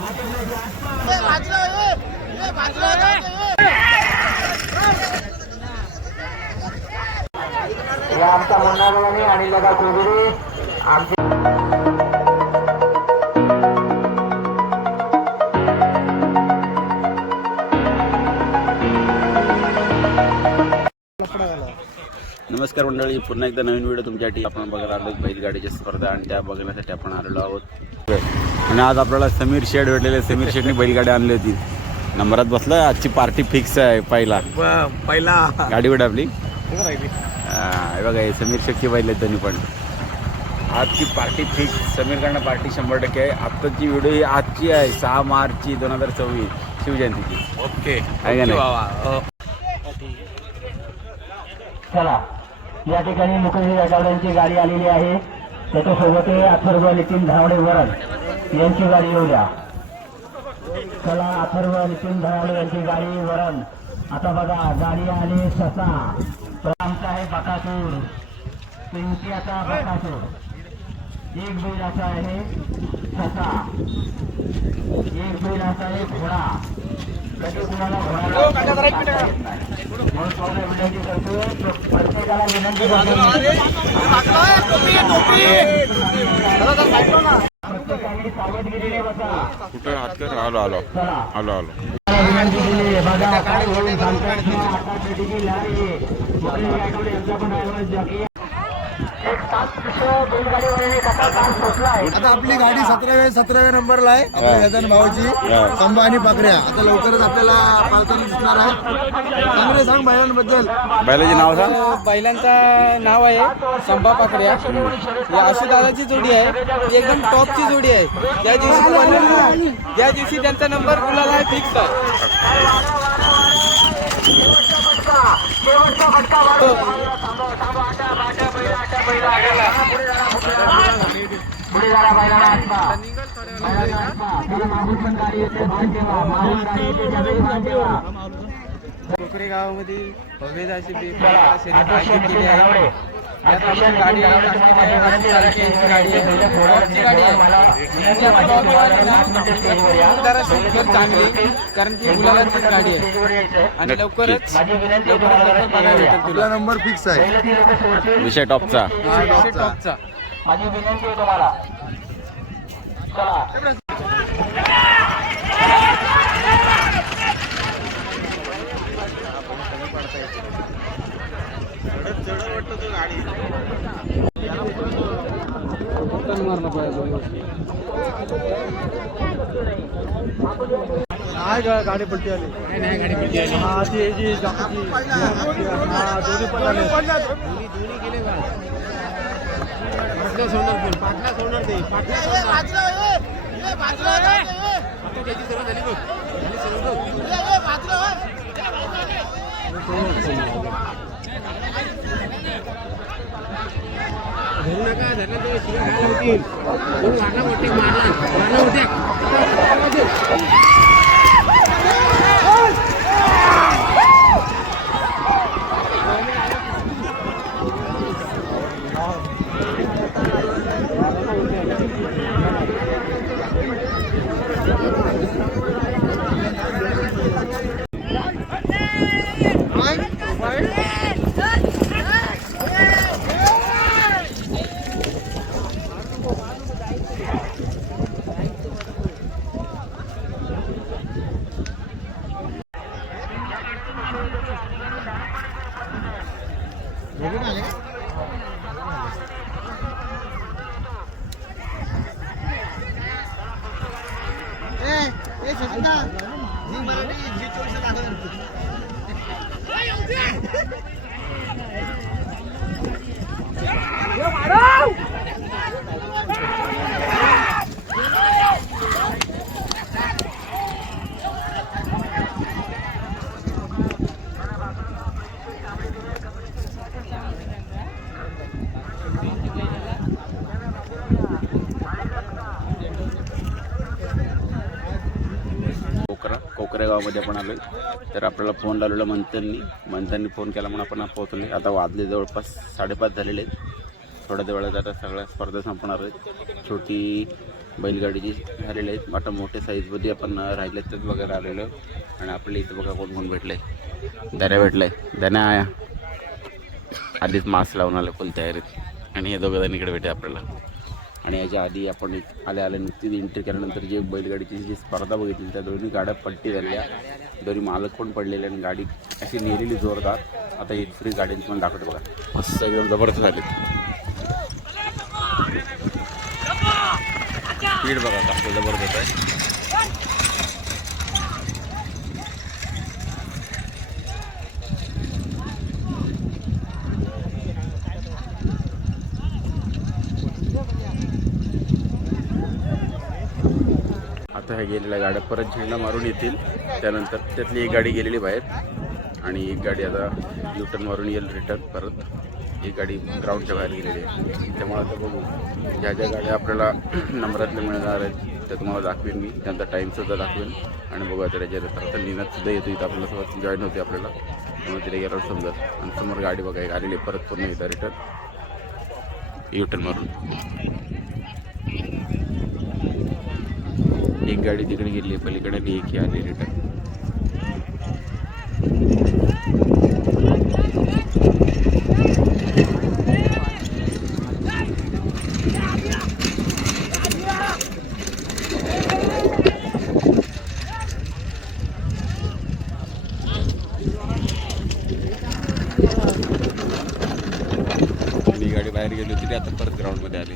आमचा मुन्नागवणी आणि लगा कोविडी आमचे नमस्कार मंडळी, पुन्हा एकदा नवीन व्हिडिओ तुमच्यासाठी आपण बघायला आलो. बैलगाडीची स्पर्धा आणि त्या बघण्यासाठी आपण आलेलो आहोत. आणि आज आपल्याला समीर शेठ भेटलेले. समीर शेठनी बैलगाडी आणली होती, नंबरात बसला. आजची पार्टी फिक्स आहे. पहिला गाडी वेळ आपली बघा, हे समीर शेठची बैल आहेत दोन्ही पण. आजची पार्टी फिक्स, समीरकडनं पार्टी 100% आहे. आत्ताची व्हिडिओ ही आजची आहे, 6 मार्चची 2024 शिवजयंतीची. ओके आहे का नाही? चला, या ठिकाणी मुकुंद गावड्यांची गाडी आलेली आहे. त्याच्यासोबत अथर्व नितीन धावडे वरण यांची गाडी येऊ द्या. चला, अथर्व नितीन धावडे यांची गाडी वरण. आता बघा, गाडी आली ससा. आमचा आहे बकासूर, पिंकी आता बकासूर. एक बैल असा आहे ससा, एक बैल असा आहे घोडा. कधी कुणाला घोडा प्रत्येकाला विनंती प्रत्येकाने सावधगिरीने बसा. कुठे हात कर? आलो आलो आलो आलो. विनंती दिली आहे. बघा, काय होऊन सांगतात ना, आता पेटीची लारी यांचा पण आहे. आता आपली गाडी 17व्या नंबरला आहे. आपल्या वेदन भाऊची संभा आणि पाकऱ्या आता लवकरच आपल्याला पाळताना दिसणार आहे. चांगले सांग बैलांबद्दल. बैलाचे नाव सांग. बैलांचं नाव आहे संभा पाकऱ्या. या आशुदादाची जोडी आहे, ही एकदम टॉपची जोडी आहे. ज्या दिवशी त्यांचा नंबर गुलाल आहे फिक्स आहे. कोकरे गावामध्ये भव्य अशी शर्यत आयोजित केली आहे. यात आपण गाडी गाडी चांगली, कारण की गुलाबाचीच गाडी आहे आणि लवकरच बघायला भेटेल तुला. नंबर फिक्स आहे. विषय टॉपचा. टॉपचा. माझी विनंती आहे तुम्हाला. चला, गाडी पलटी आली. कोकरे गावामध्ये आपण आलो. तर आपल्याला फोन लावलेला मंथननी फोन केला म्हणून आपण पोहोचले. आता वाजले जवळपास 5:30 झालेले आहेत. थोड्या वेळात आता सगळ्या स्पर्धा संपणार आहेत. छोटी बैलगाडीची झालेले आहेत. आता मोठ्या साईजमध्ये आपण राहिले तेच बघायला आलेलो. आणि आपल्या इथं बघा कोण कोण भेटलं आहे. दऱ्या भेटलं आहे. दऱ्या आया आधीच मास्क लावून आलं फुल तयारीत. आणि हे दोघं जण इकडे भेटले आपल्याला. आणि याच्या आधी आपण आले नुकतीच एंट्री केल्यानंतर जे बैलगाडीची जी स्पर्धा बघितली त्या दोन्ही गाड्या पलटी झाल्या. दोन्ही मालक पण पडलेले आणि गाडी अशी नेलेली जोरदार. आता ही दुसरी गाड्यांची पण दाखवतो बघा. मस्त एकदम जबरदस्त झाली. स्पीड बघा कसं जबरदस्त आहे. आता ह्या गेलेल्या गाड्या परत झेंडा मारून येतील. त्यानंतर त्यातली एक गाडी गेलेली बाहेर आणि एक गाडी आता युटर्न मारून येईल रिटर्न परत. एक गाडी ग्राउंडच्या बाहेर गेलेली आहे. त्यामुळे आता बघू ज्या ज्या गाड्या आपल्याला नंबरातल्या मिळणार आहेत त्या तुम्हाला दाखवेन मी. त्यांचा टाईमसुद्धा दाखवेन. आणि बघू आता त्याच्यानंतर आता लिनातसुद्धा येतो इथं आपल्यासोबत जॉईन होते आपल्याला. त्यामुळे तिथे गेल्यावर समजत. आणि समोर गाडी बघा एक आलेली परत पुन्हा येतात रिटर्न युटर्न मारून. एक गाडी तिकडे गेली आहे पलीकडे आणि एक ही आली रिटर्न. ही गाडी बाहेर गेली होती ती आता परत ग्राउंडमध्ये आली.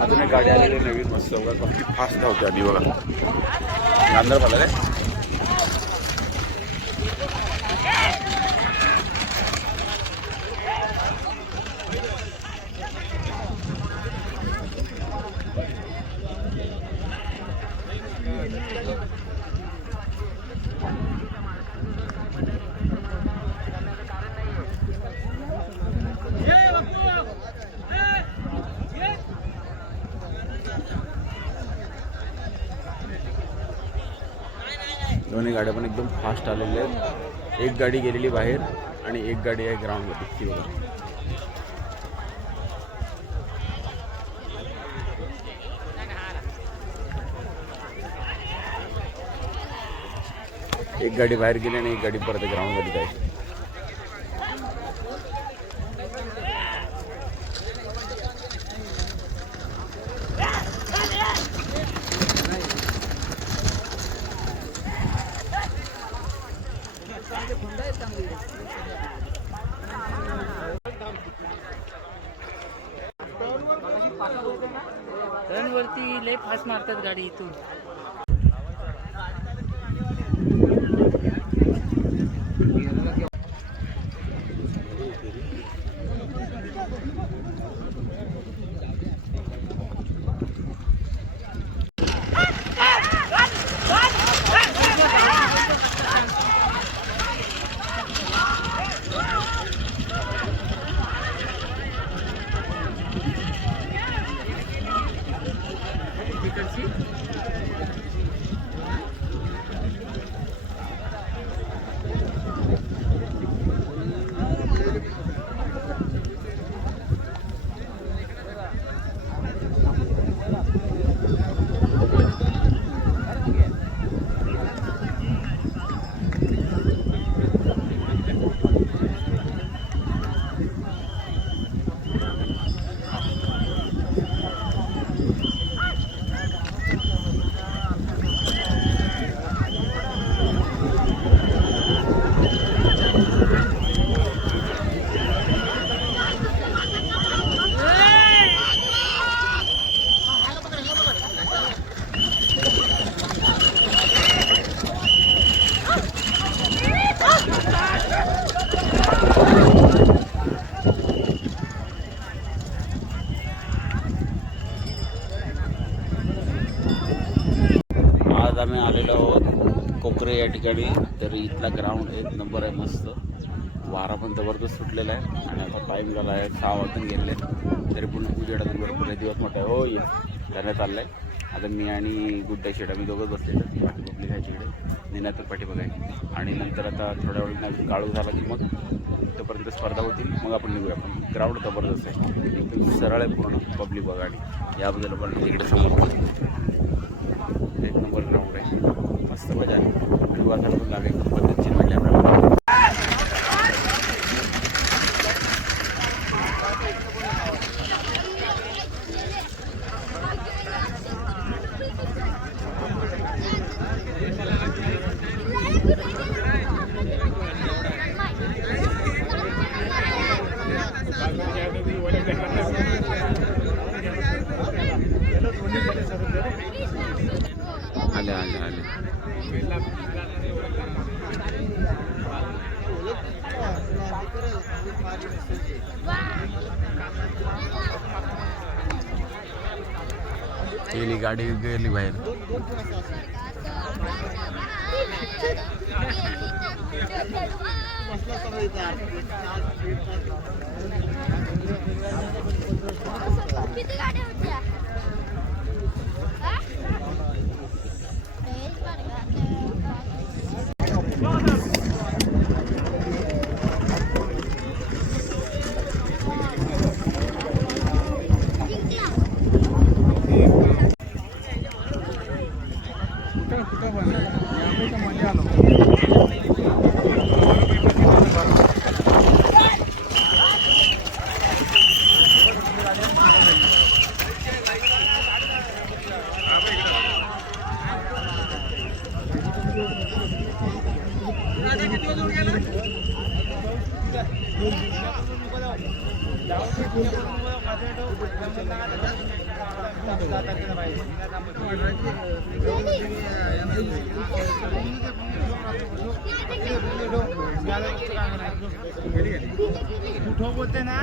अजून एक गाडी आलेली नवीन मस्त किती फास्ट धावते आधी बघा. गांधर मला रे दोन्ही गाड्या पण एकदम फास्ट आलेल्या आहेत. एक गाडी गेलेली बाहेर आणि एक गाडी आहे ग्राउंडवर ती बघा. एक गाडी बाहेर गेली आणि एक गाडी परत ग्राउंडमध्ये जायची. टर्नवरती लय फास्ट मारतात गाडी इथून. आम्ही आलेलो आहोत कोकरे या ठिकाणी. तर इथला ग्राउंड एक नंबर आहे, मस्त वारा पण जबरदस्त सुटलेला आहे. आणि आता टाईम झाला आहे 6 वाजून गेलेले, तरी पण उजेडा भरपूर आहे, दिवस मोठा आहे. हो ये जाण्यात चाललं आहे. आता मी आणि गुड्डा शेट आम्ही दोघंच बसलेलो, पाठी पब्लिक आहे तिकडे नेण्यातून पाठी बघाय. आणि नंतर आता थोड्या वेळ काळू झाला की मग तोपर्यंत स्पर्धा होतील, मग आपण निघूया. पण ग्राउंड जबरदस्त आहे, एकदम सरळ आहे पूर्ण पब्लिक बघा. आणि याबद्दल पण तिकडे समोर एक नंबर ग्राउंड आहे, मस्त मजा आहे. आणि वाजायला पण लागेल पद्धतशीर म्हणजे आपल्याला. आले आले आले गेली गाडी गेली बाहेर. किती गाड्या होत्या? बोलते ना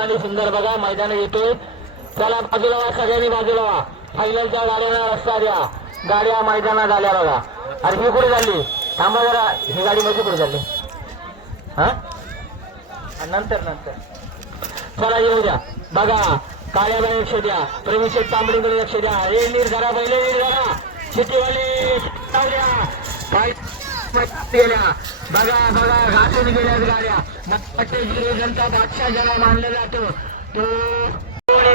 आणि सुंदर बघा मैदान येतोय. चला बाजूला व्हा, सगळ्यांनी बाजूला व्हा. फायनलच्या गाड्यांना रस्ता द्या. गाड्या मैदानात आल्या बघा. अरे ही कुठे चालली? थांबा जरा. ही गाडी मध्ये कुठे चालली? हा नंतर चला येऊ द्या. बघा काळ्याबाई लक्ष द्या. प्रवीण शेठ तांबडीकडे लक्ष द्या. हे निर्धारा पहिले निर्धारा शिटीवाली काय गेल्या बघा बघा घासून गेल्याच गाड्या. मग जनता बादशाह ज्याला मानला जातो तो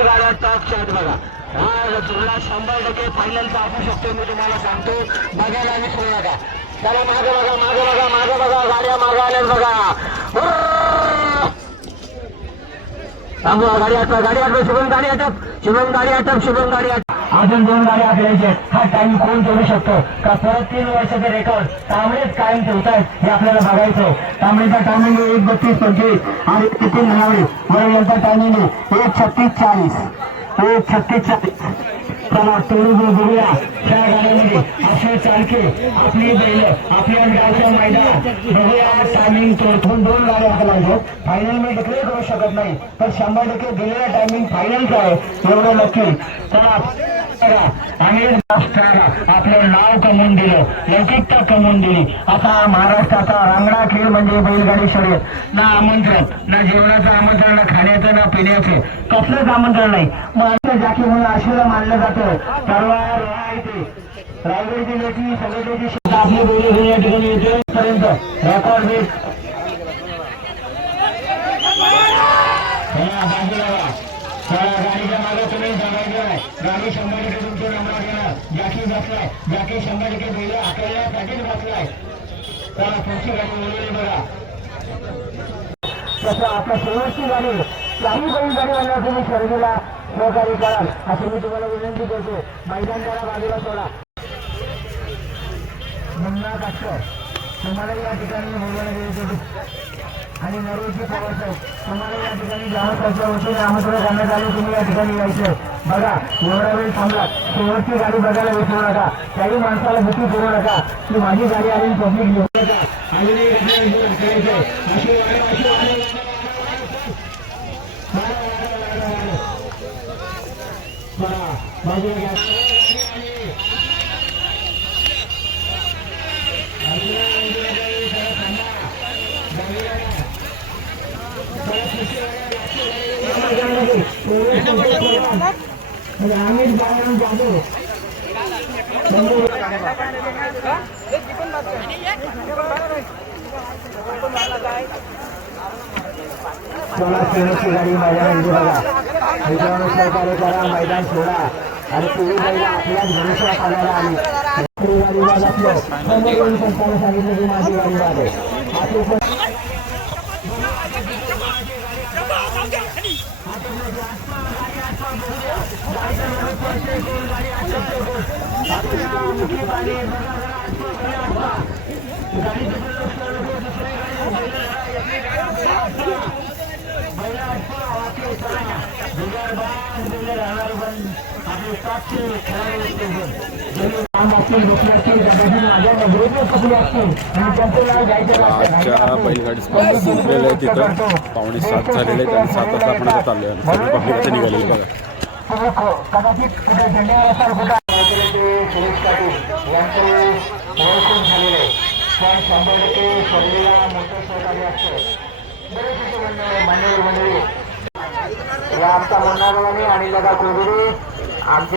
गाड्या टॉप शॉट बघा. हा तुला 100% फायनलचा असू शकतो मी तुम्हाला सांगतो. बघायला विसरू नका. त्याला मागे बघा मागे बघा मागे बघा. गाड्या मागे आल्याच बघा. थांबवा गाडी आटवा गाडी आटवा. शुभम गाडी आटप शुभम गाडी आटप शुभम गाडी आटप. अजून 2 गाड्या आटवायचे. हा टाइम कोण ठेवू शकतो का? परत 3 वर्षाचे रेकॉर्ड तांबडेच कायम ठेवतात हे आपल्याला बघायचं. तांबडेचा टायमिंग 1:32:25 आणि किती म्हणावे म्हणून यांचा टायमिंग 1:36:40 1:36:40. चला तोडून बघूया त्या गाड्यामध्ये असे चालके आपली बैल आपल्या गावच्या मैदानात बघूया. टायमिंग तोडून 2 गाड्या हाकलायचे. फायनल मी डिक्लेअर करू शकत नाही पण 100% दिलेला टायमिंग फायनलचा आहे एवढं नक्की. चला आणि आपलं नाव कमवून दिलं, लौकिकता कमवून दिली. आता महाराष्ट्राचा रांगडा खेळ म्हणजे बैलगाडी शर्यत. ना आमंत्रण ना जेवणाचं आमंत्रण ना खाण्याचं ना पिण्याचं कसलंच आमंत्रण नाही. मग जाकी म्हणून आशीर्वाद मानलं जातं. तरवार रायगड जिल्ह्याची सगळ्याची आपली बैल घेऊन या ठिकाणी येते पर्यंत रेकॉर्ड बेट. गाडीच्या मागे तुम्ही जगायचं आहे. गाडी 100% तुमच्या नंबर घेणार. जाकी बसलाय जाकी 100% बैल हाकलण्यासाठीच बसलाय. त्याला पुढची गाडी बोलवली बघा. तसं आपल्या शेवटची गाडी काही बैलगाडीवाल्या तुम्ही शर्यतीला सहकार्य कराल असं मी तुम्हाला विनंती करतो. मैदान जरा बाजूला सोडा. मुन्ना काटकर तुम्हाला या ठिकाणी बोलवायला गेले आणि नरोजी पवार साहेब तुम्हाला या ठिकाणी ग्रामस्थांच्या वतीने आमंत्रण करण्यात आले. तुम्ही या ठिकाणी यायचं बघा. एवढा वेळ थांबला. शेवटची गाडी बघायला विसरू नका. काही माणसाला भीती करू नका की माझी गाडी आली पब्लिक घेऊ नका. गाडी मैदानात बघा. मित्रांनो सहकार्य करा. मैदान सोडा आणि तुम्ही महिला आपल्याच भरोसा करायला आली. गाडी वाजलं सांगितलं की माझी गाडी वाजे आजच्या बैलगाडी स्पर्धा संपलेल्या आहेत. तिथं 6:45 झालेले आहेत आणि 7 वाजता आपण आता चाललोय. सगळी पब्लिक आता निघालेली बघा. कदाचित कुठे झेंड्यावर असाल कुठं सुरेश पाटील यांचे ओळखून झालेले पण 100% शरीराला मोठं सहकार्य असतं. बरेचसे मान्यवर मंडळी या आमचा मुन्नागावाने आणि लगा कोविडी आमचे